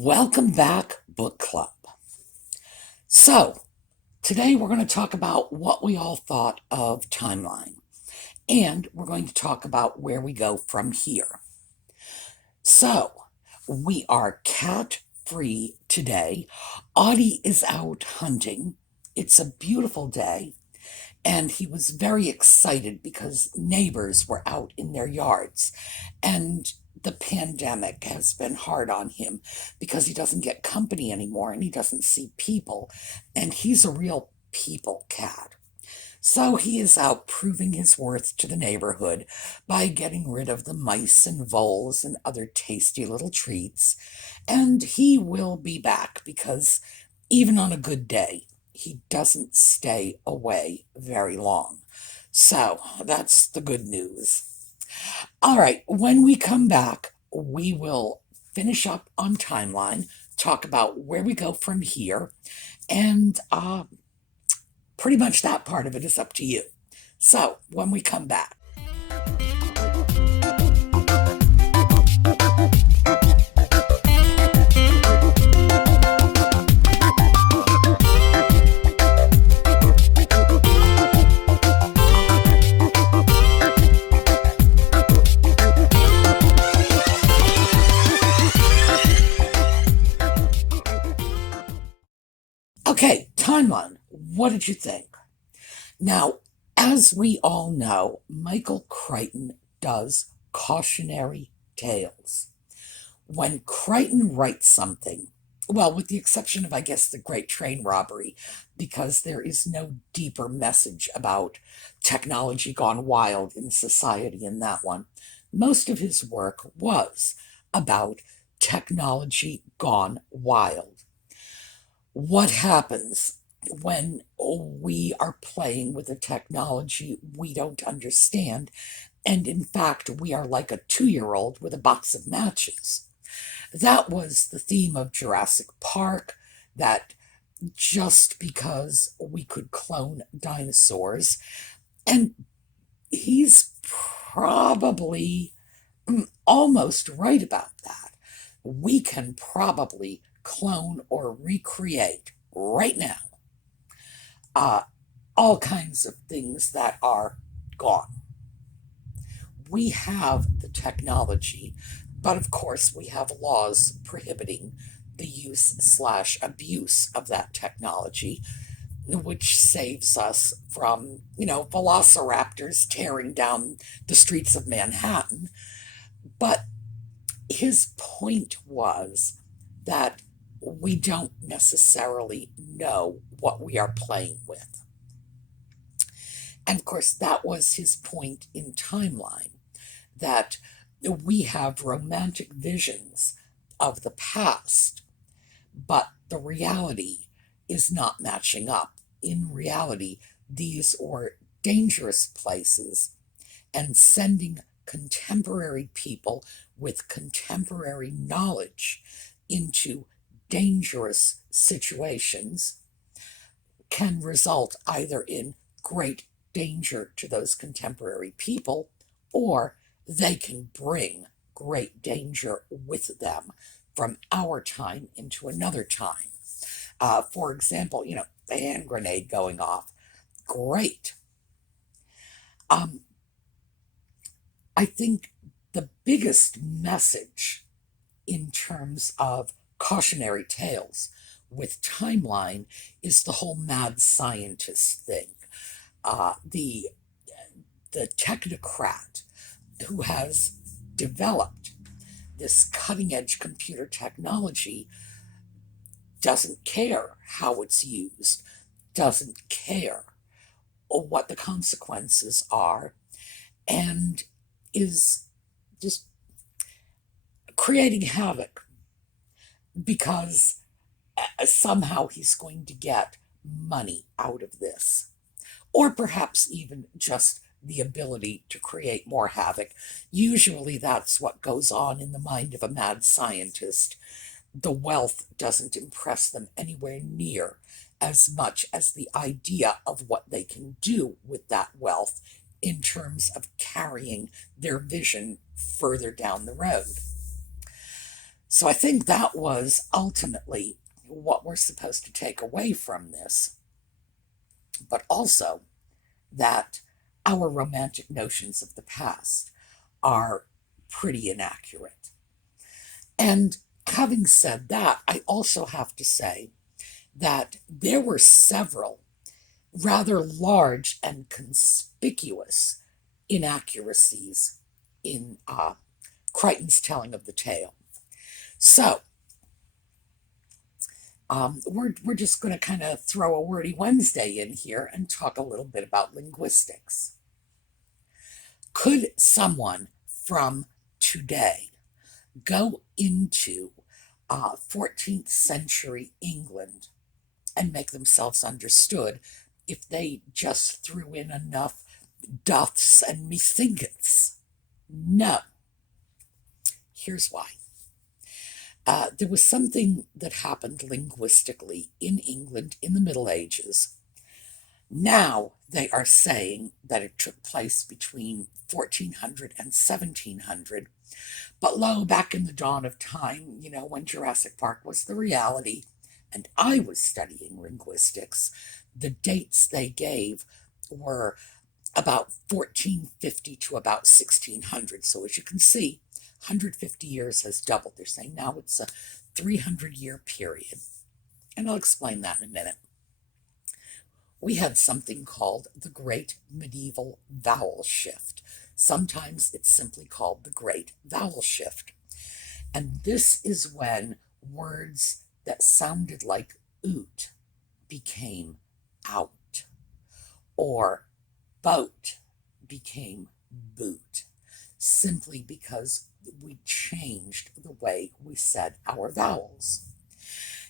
Welcome back, book club. So, today we're going to talk about what we all thought of Timeline, and we're going to talk about where we go from here. So, we are cat free today. Audie is out hunting. It's a beautiful day, and he was very excited because neighbors were out in their yards. And the pandemic has been hard on him because he doesn't get company anymore and he doesn't see people. And he's a real people cat. So he is out proving his worth to the neighborhood by getting rid of the mice and voles and other tasty little treats. And he will be back because even on a good day, he doesn't stay away very long. So that's the good news. All right, when we come back, we will finish up on Timeline, talk about where we go from here, and pretty much that part of it is up to you. So when we come back. Okay, Timeline. What did you think? Now, as we all know, Michael Crichton does cautionary tales. When Crichton writes something, well, with the exception of, I guess, the Great Train Robbery, because there is no deeper message about technology gone wild in society in that one, most of his work was about technology gone wild. What happens when we are playing with a technology we don't understand, and in fact, we are like a 2-year-old with a box of matches? That was the theme of Jurassic Park, that just because we could clone dinosaurs, and he's probably almost right about that. We can probably clone or recreate right now uh, all kinds of things that are gone. We have the technology, but of course we have laws prohibiting the use/abuse of that technology, which saves us from, velociraptors tearing down the streets of Manhattan. But his point was that we don't necessarily know what we are playing with. And of course, that was his point in Timeline, that we have romantic visions of the past, but the reality is not matching up. In reality, these are dangerous places, and sending contemporary people with contemporary knowledge into dangerous situations can result either in great danger to those contemporary people, or they can bring great danger with them from our time into another time. For example, the hand grenade going off. Great. Um, I think the biggest message in terms of cautionary tales with Timeline is the whole mad scientist thing. The technocrat who has developed this cutting edge computer technology doesn't care how it's used, doesn't care what the consequences are, and is just creating havoc because somehow he's going to get money out of this, or perhaps even just the ability to create more havoc. Usually that's what goes on in the mind of a mad scientist. The wealth doesn't impress them anywhere near as much as the idea of what they can do with that wealth in terms of carrying their vision further down the road. So I think that was ultimately what we're supposed to take away from this, but also that our romantic notions of the past are pretty inaccurate. And having said that, I also have to say that there were several rather large and conspicuous inaccuracies in Crichton's telling of the tale. So, we're just going to kind of throw a Wordy Wednesday in here and talk a little bit about linguistics. Could someone from today go into 14th century England and make themselves understood if they just threw in enough doths and methinkeths? No. Here's why. There was something that happened linguistically in England in the Middle Ages. Now they are saying that it took place between 1400 and 1700. But lo, back in the dawn of time, when Jurassic Park was the reality, and I was studying linguistics, the dates they gave were about 1450 to about 1600. So as you can see, 150 years has doubled. They're saying now it's a 300-year period. And I'll explain that in a minute. We had something called the Great Medieval Vowel Shift. Sometimes it's simply called the Great Vowel Shift. And this is when words that sounded like oot became out, or boat became boot, simply because we changed the way we said our vowels.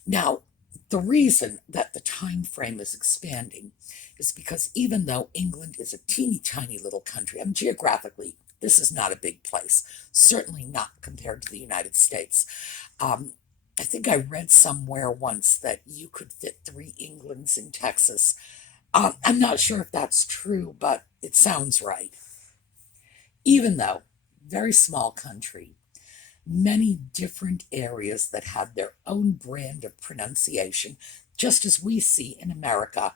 Now, the reason that the time frame is expanding is because even though England is a teeny tiny little country, and geographically, this is not a big place, certainly not compared to the United States. I think I read somewhere once that you could fit 3 Englands in Texas. I'm not sure if that's true, but it sounds right. Even though, very small country, many different areas that had their own brand of pronunciation, just as we see in America.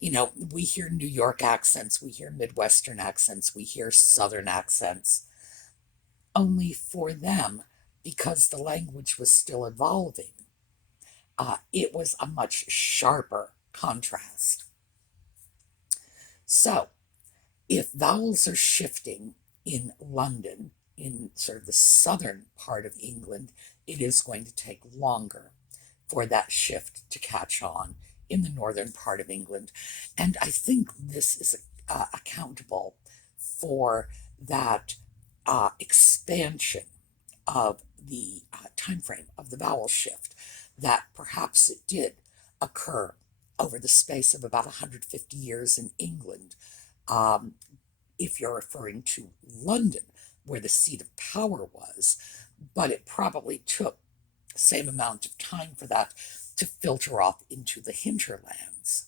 We hear New York accents, we hear Midwestern accents, we hear Southern accents. Only for them, because the language was still evolving, it was a much sharper contrast. So, if vowels are shifting in London, in sort of the southern part of England, it is going to take longer for that shift to catch on in the northern part of England. And I think this is accountable for that expansion of the time frame of the vowel shift, that perhaps it did occur over the space of about 150 years in England. If you're referring to London, where the seat of power was, but it probably took the same amount of time for that to filter off into the hinterlands.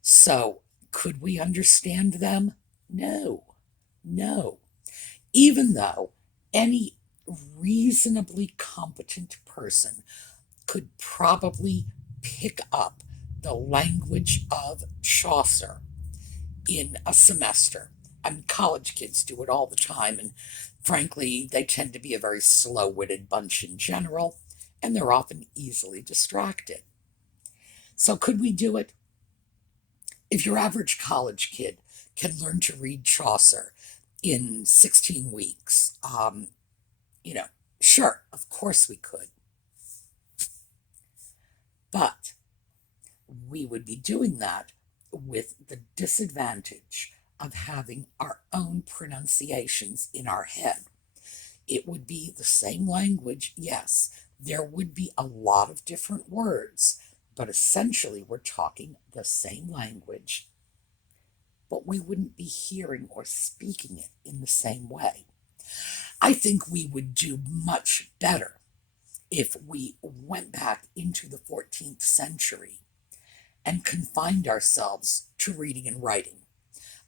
So, could we understand them? No. Even though any reasonably competent person could probably pick up the language of Chaucer in a semester. College kids do it all the time, and frankly, they tend to be a very slow-witted bunch in general, and they're often easily distracted. So could we do it? If your average college kid can learn to read Chaucer in 16 weeks, sure, of course we could. But we would be doing that with the disadvantage of having our own pronunciations in our head. It would be the same language, yes. There would be a lot of different words, but essentially we're talking the same language, but we wouldn't be hearing or speaking it in the same way. I think we would do much better if we went back into the 14th century and confined ourselves to reading and writing.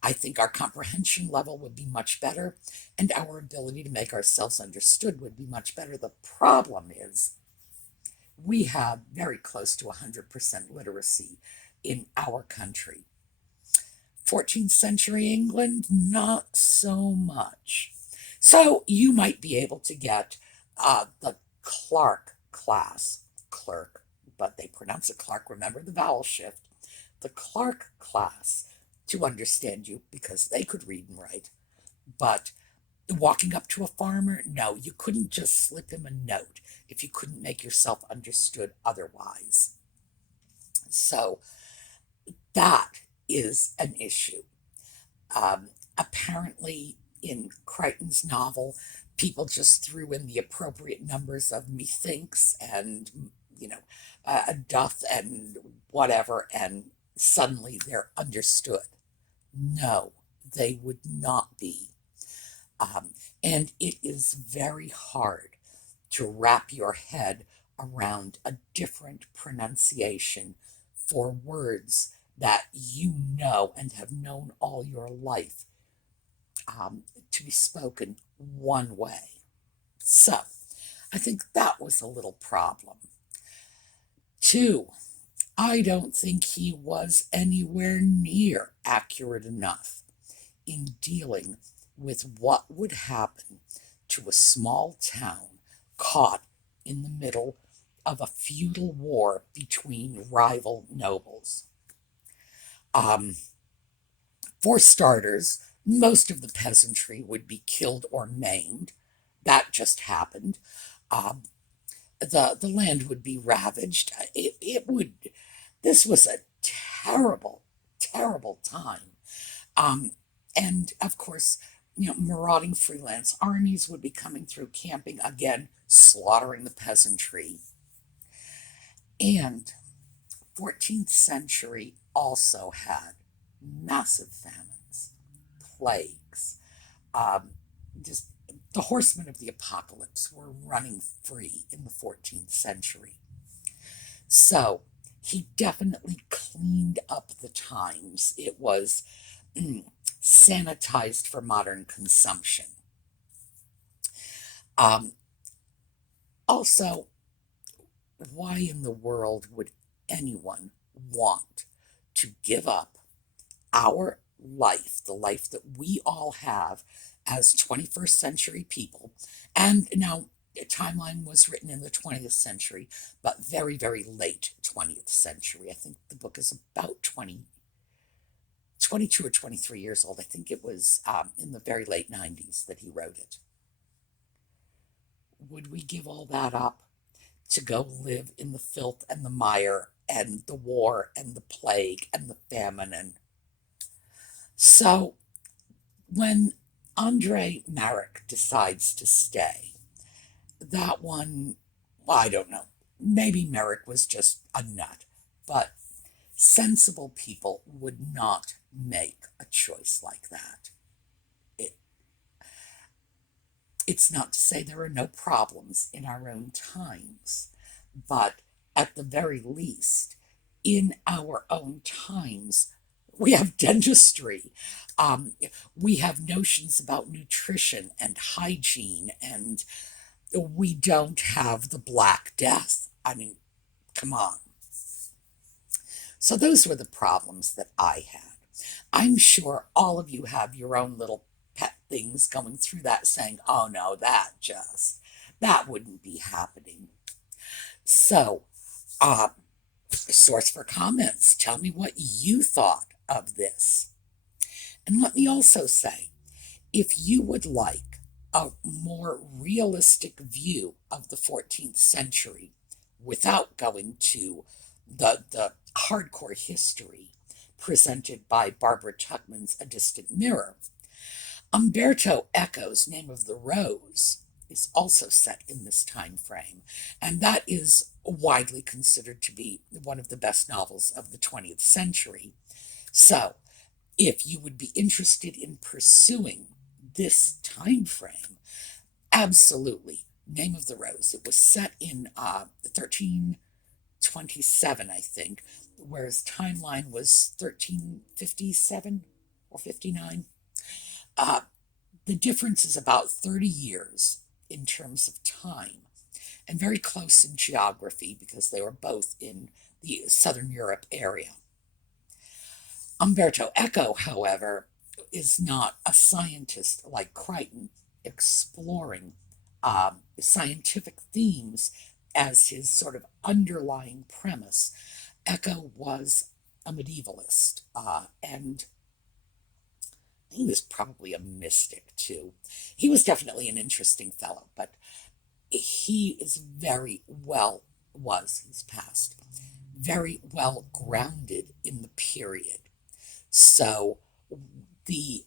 I think our comprehension level would be much better, and our ability to make ourselves understood would be much better. The problem is we have very close to 100% literacy in our country. 14th century England, not so much. So you might be able to get the Clark class, clerk, but they pronounce it Clark, remember the vowel shift, the Clark class to understand you because they could read and write. But walking up to a farmer, no, you couldn't just slip him a note if you couldn't make yourself understood otherwise. So that is an issue. Apparently, in Crichton's novel, people just threw in the appropriate numbers of methinks and, doth and whatever, and suddenly they're understood. No, they would not be. And it is very hard to wrap your head around a different pronunciation for words that you know and have known all your life to be spoken one way. So, I think that was a little problem. 2, I don't think he was anywhere near accurate enough in dealing with what would happen to a small town caught in the middle of a feudal war between rival nobles. For starters, most of the peasantry would be killed or maimed. That just happened. The land would be ravaged. This was a terrible, terrible time. And of course, marauding freelance armies would be coming through, camping again, slaughtering the peasantry. And 14th century also had massive famines, plagues, just the horsemen of the apocalypse were running free in the 14th century. So he definitely cleaned up the times. It was sanitized for modern consumption. Also, why in the world would anyone want to give up our life, the life that we all have as 21st century people? And now, the timeline was written in the 20th century, but very, very late 20th century. I think the book is about 22 or 23 years old. I think it was in the very late 90s that he wrote it. Would we give all that up to go live in the filth and the mire and the war and the plague and the famine? So when Andre Marek decides to stay, that one, well, I don't know. Maybe Marek was just a nut, but sensible people would not make a choice like that. It's not to say there are no problems in our own times, but at the very least, in our own times, we have dentistry. We have notions about nutrition and hygiene, and we don't have the Black Death. I mean, come on. So those were the problems that I had. I'm sure all of you have your own little pet things going through that saying, oh no, that wouldn't be happening. So, source for comments, tell me what you thought of this. And let me also say, if you would like a more realistic view of the 14th century without going to the hardcore history presented by Barbara Tuchman's A Distant Mirror, Umberto Eco's Name of the Rose is also set in this time frame, and that is widely considered to be one of the best novels of the 20th century. So, if you would be interested in pursuing this time frame, absolutely, Name of the Rose. It was set in 1327, I think, whereas timeline was 1357 or 59. Uh, the difference is about 30 years in terms of time, and very close in geography because they were both in the Southern Europe area. Umberto Eco, however, is not a scientist like Crichton exploring scientific themes as his sort of underlying premise. Eco was a medievalist, and he was probably a mystic too. He was definitely an interesting fellow, but he is he's passed, very well grounded in the period. So the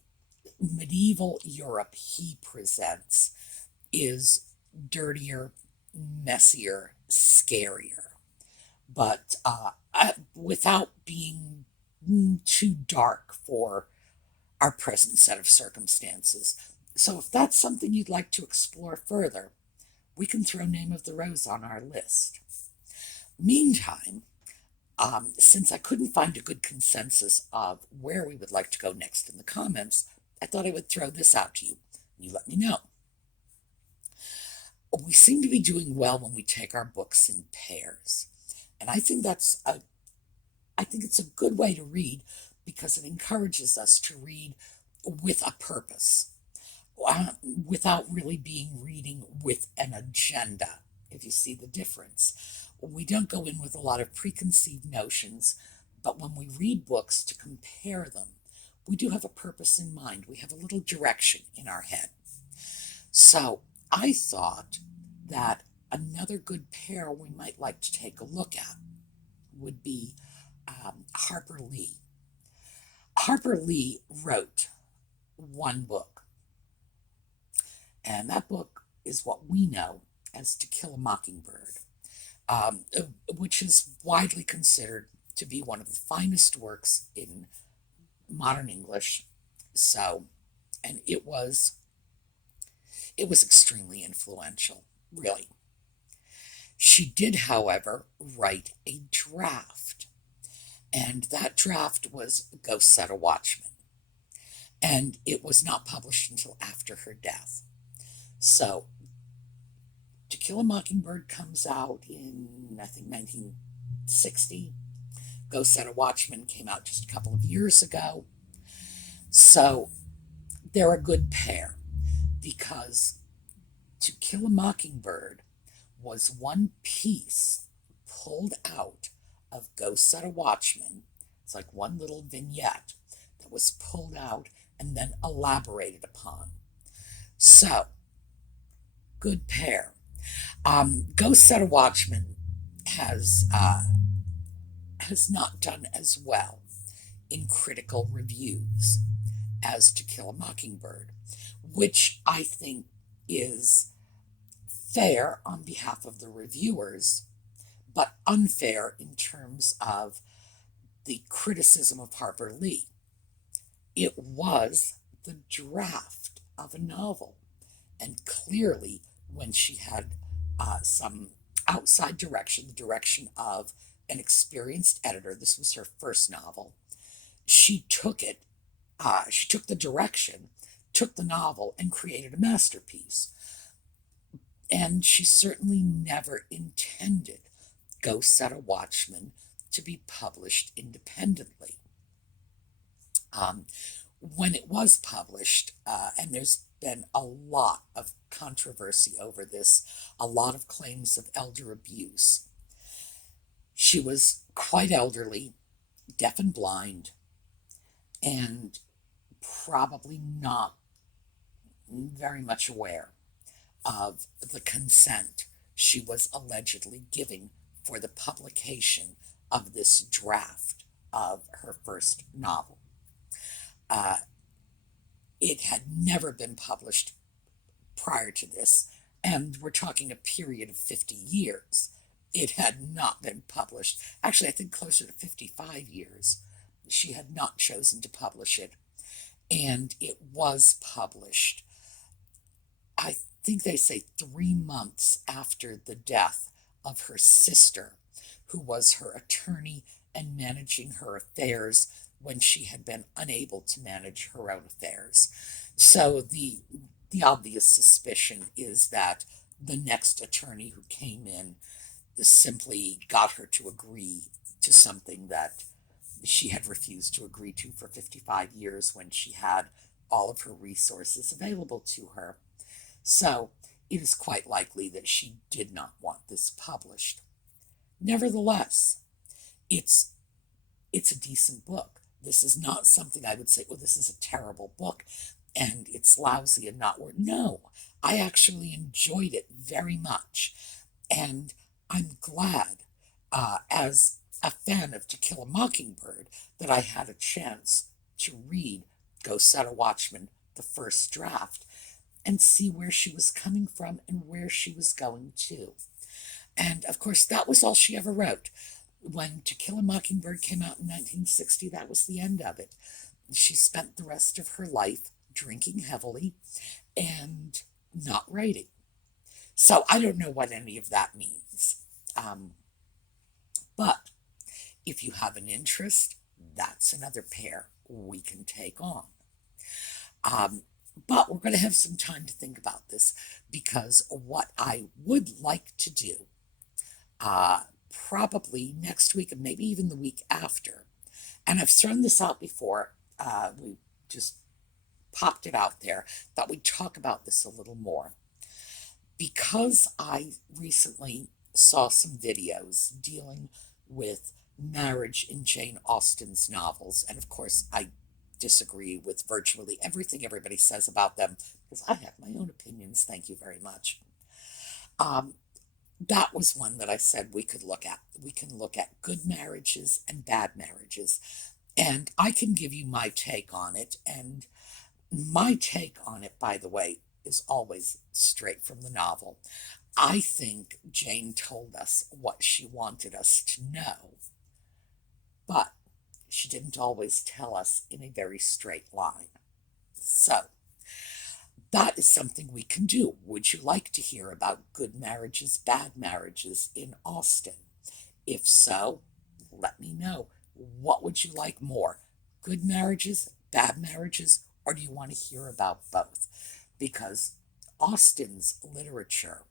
medieval Europe he presents is dirtier, messier, scarier, but without being too dark for our present set of circumstances. So if that's something you'd like to explore further, we can throw Name of the Rose on our list. Meantime, since I couldn't find a good consensus of where we would like to go next in the comments, I thought I would throw this out to you. You let me know. We seem to be doing well when we take our books in pairs. And I think it's a good way to read because it encourages us to read with a purpose, without really being reading with an agenda, if you see the difference. We don't go in with a lot of preconceived notions, but when we read books to compare them, we do have a purpose in mind. We have a little direction in our head. So I thought that another good pair we might like to take a look at would be Harper Lee. Harper Lee wrote one book, and that book is what we know as To Kill a Mockingbird, which is widely considered to be one of the finest works in modern English. So, and it was extremely influential, really. She did, however, write a draft, and that draft was Go Set a Watchman, and it was not published until after her death. So, To Kill a Mockingbird comes out in, I think, 1960. Go Set a Watchman came out just a couple of years ago. So, they're a good pair because To Kill a Mockingbird was one piece pulled out of Go Set a Watchman. It's like one little vignette that was pulled out and then elaborated upon. So, good pair. Go Set a Watchman has not done as well in critical reviews as To Kill a Mockingbird, which I think is fair on behalf of the reviewers, but unfair in terms of the criticism of Harper Lee. It was the draft of a novel, and clearly when she had some outside direction, the direction of an experienced editor, this was her first novel, she took it, she took the direction, took the novel, and created a masterpiece. And she certainly never intended Go Set a Watchman to be published independently. When it was published, and there's been a lot of controversy over this, a lot of claims of elder abuse. She was quite elderly, deaf and blind, and probably not very much aware of the consent she was allegedly giving for the publication of this draft of her first novel. It had never been published prior to this, and we're talking a period of 50 years. It had not been published. Actually, I think closer to 55 years. She had not chosen to publish it, and it was published, I think they say 3 months after the death of her sister, who was her attorney and managing her affairs when she had been unable to manage her own affairs. So the obvious suspicion is that the next attorney who came in simply got her to agree to something that she had refused to agree to for 55 years when she had all of her resources available to her. So it is quite likely that she did not want this published. Nevertheless, it's it's a decent book. This is not something I would say, well, this is a terrible book and it's lousy and not worth. No, I actually enjoyed it very much. And I'm glad, as a fan of To Kill a Mockingbird, that I had a chance to read Go Set a Watchman, the first draft, and see where she was coming from and where she was going to. And of course, that was all she ever wrote. When To Kill a Mockingbird came out in 1960, that was the end of it. She spent the rest of her life drinking heavily and not writing. So I don't know what any of that means. But if you have an interest, that's another pair we can take on. But we're going to have some time to think about this, because what I would like to do, probably next week and maybe even the week after, and I've thrown this out before, we just popped it out there, thought we'd talk about this a little more. Because I recently saw some videos dealing with marriage in Jane Austen's novels, and of course I disagree with virtually everything everybody says about them, because I have my own opinions, thank you very much. That was one that I said we could look at. We can look at good marriages and bad marriages, and I can give you my take on it. And my take on it, by the way, is always straight from the novel. I think Jane told us what she wanted us to know, but she didn't always tell us in a very straight line. So that is something we can do. Would you like to hear about good marriages, bad marriages in Austen? If so, let me know. What would you like more? Good marriages, bad marriages, or do you want to hear about both? Because Austen's literature,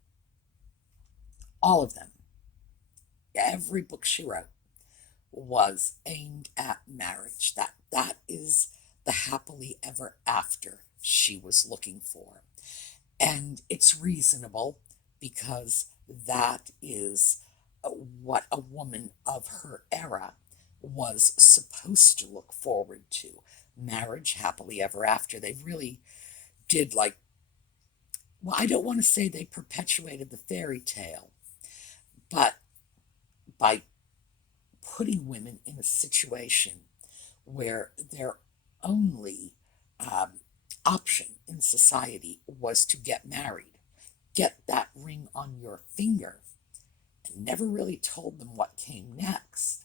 all of them, every book she wrote, was aimed at marriage. That is the happily ever after she was looking for. And it's reasonable, because that is what a woman of her era was supposed to look forward to. Marriage, happily ever after. They really did, like, well, I don't want to say they perpetuated the fairy tale, but by putting women in a situation where their only option in society was to get married, get that ring on your finger, and never really told them what came next.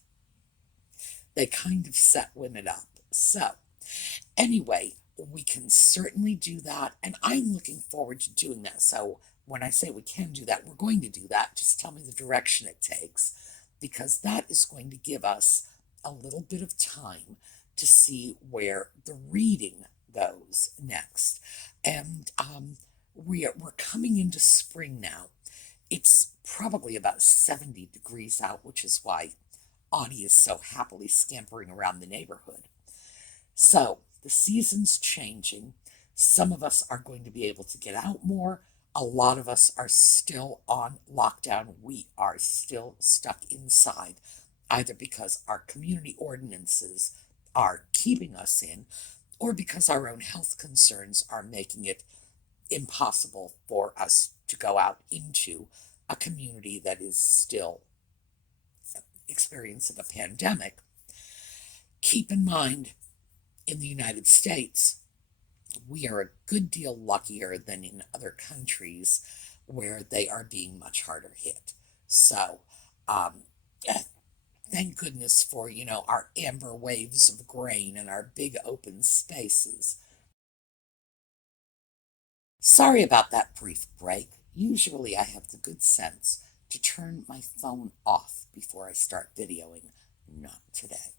They kind of set women up. So, anyway, we can certainly do that, and I'm looking forward to doing that. So, when I say we can do that, we're going to do that. Just tell me the direction it takes, because that is going to give us a little bit of time to see where the reading goes next. And we're coming into spring now. It's probably about 70 degrees out, which is why Audie is so happily scampering around the neighborhood. So the season's changing. Some of us are going to be able to get out more. A lot of us are still on lockdown. We are still stuck inside, either because our community ordinances are keeping us in, or because our own health concerns are making it impossible for us to go out into a community that is still experiencing a pandemic. Keep in mind, in the United States, we are a good deal luckier than in other countries where they are being much harder hit. So, thank goodness for, our amber waves of grain and our big open spaces. Sorry about that brief break. Usually I have the good sense to turn my phone off before I start videoing. Not today.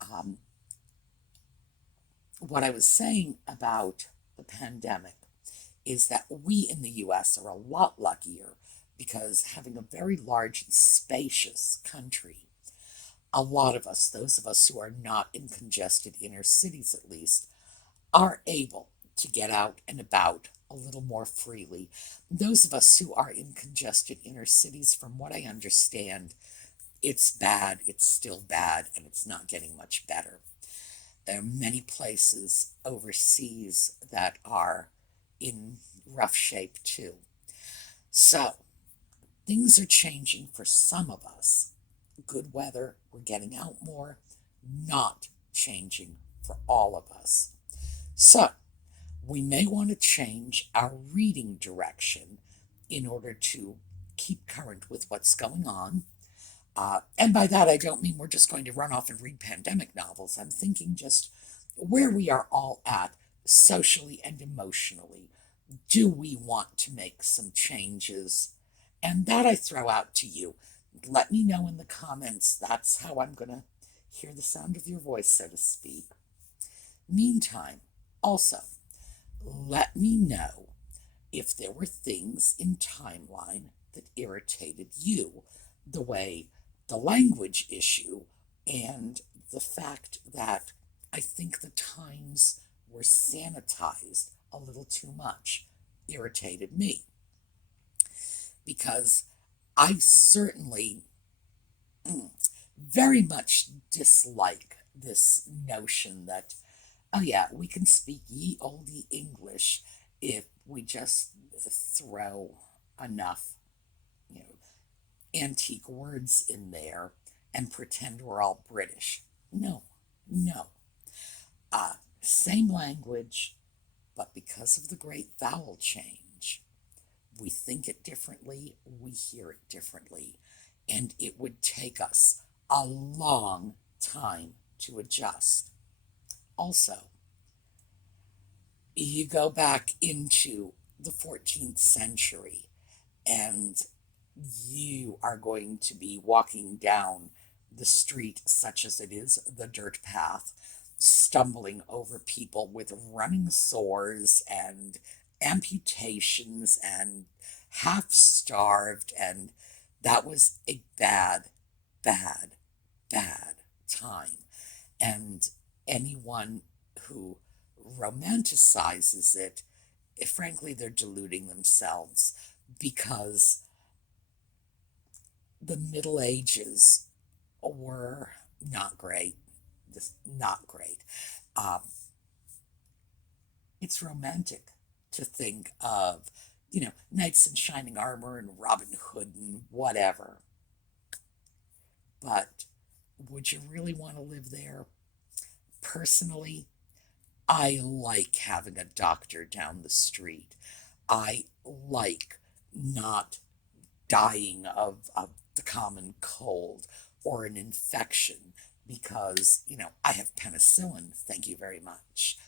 Um, what I was saying about the pandemic is that we in the US are a lot luckier because having a very large and spacious country, a lot of us, those of us who are not in congested inner cities at least, are able to get out and about a little more freely. Those of us who are in congested inner cities, from what I understand, it's bad, it's still bad, and it's not getting much better. There are many places overseas that are in rough shape too. So, things are changing for some of us. Good weather, we're getting out more, not changing for all of us. So, we may want to change our reading direction in order to keep current with what's going on. And by that, I don't mean we're just going to run off and read pandemic novels. I'm thinking just where we are all at socially and emotionally. Do we want to make some changes? And that I throw out to you. Let me know in the comments. That's how I'm going to hear the sound of your voice, so to speak. Meantime, also, let me know if there were things in Timeline that irritated you, the way the language issue and the fact that I think the times were sanitized a little too much irritated me. Because I certainly very much dislike this notion that, oh yeah, we can speak ye olde English if we just throw enough, antique words in there and pretend we're all British. No, no. Same language, but because of the great vowel change, we think it differently, we hear it differently, and it would take us a long time to adjust. Also, you go back into the 14th century and you are going to be walking down the street, such as it is, the dirt path, stumbling over people with running sores and amputations and half starved, and that was a bad, bad, bad time. And anyone who romanticizes it, frankly, they're deluding themselves, because the Middle Ages were not great. Just not great. It's romantic to think of, knights in shining armor and Robin Hood and whatever. But would you really want to live there? Personally, I like having a doctor down the street. I like not dying of the common cold or an infection because, I have penicillin, thank you very much.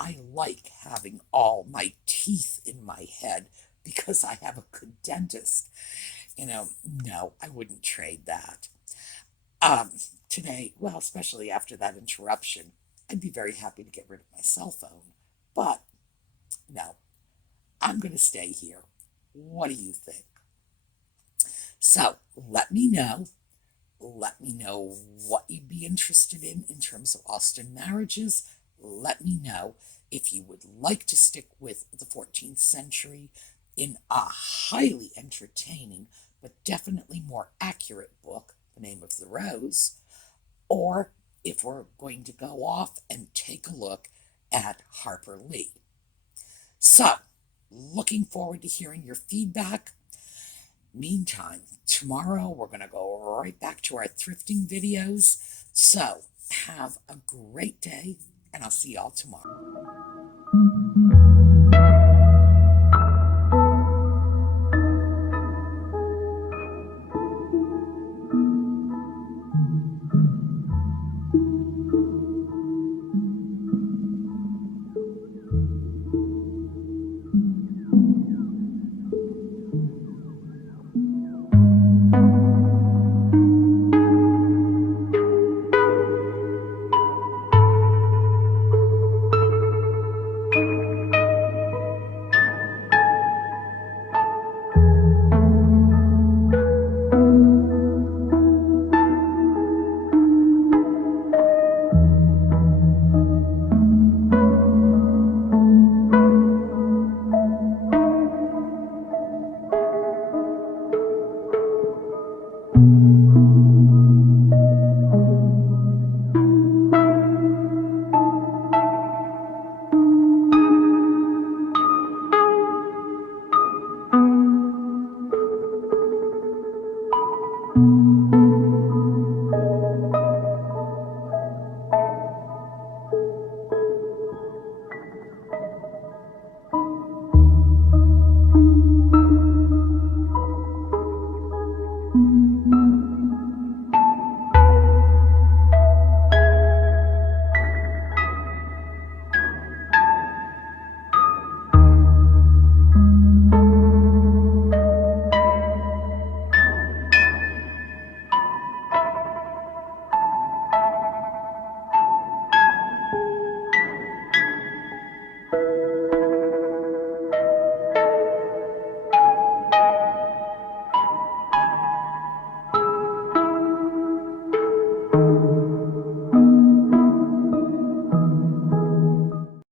I like having all my teeth in my head because I have a good dentist. No, I wouldn't trade that. Today, well, especially after that interruption, I'd be very happy to get rid of my cell phone. But, no, I'm going to stay here. What do you think? So, let me know. Let me know what you'd be interested in terms of Austen marriages. Let me know if you would like to stick with the 14th century in a highly entertaining but definitely more accurate book, The Name of the Rose, or if we're going to go off and take a look at Harper Lee. So, looking forward to hearing your feedback. Meantime, tomorrow we're going to go right back to our thrifting videos. So, have a great day, and I'll see y'all tomorrow.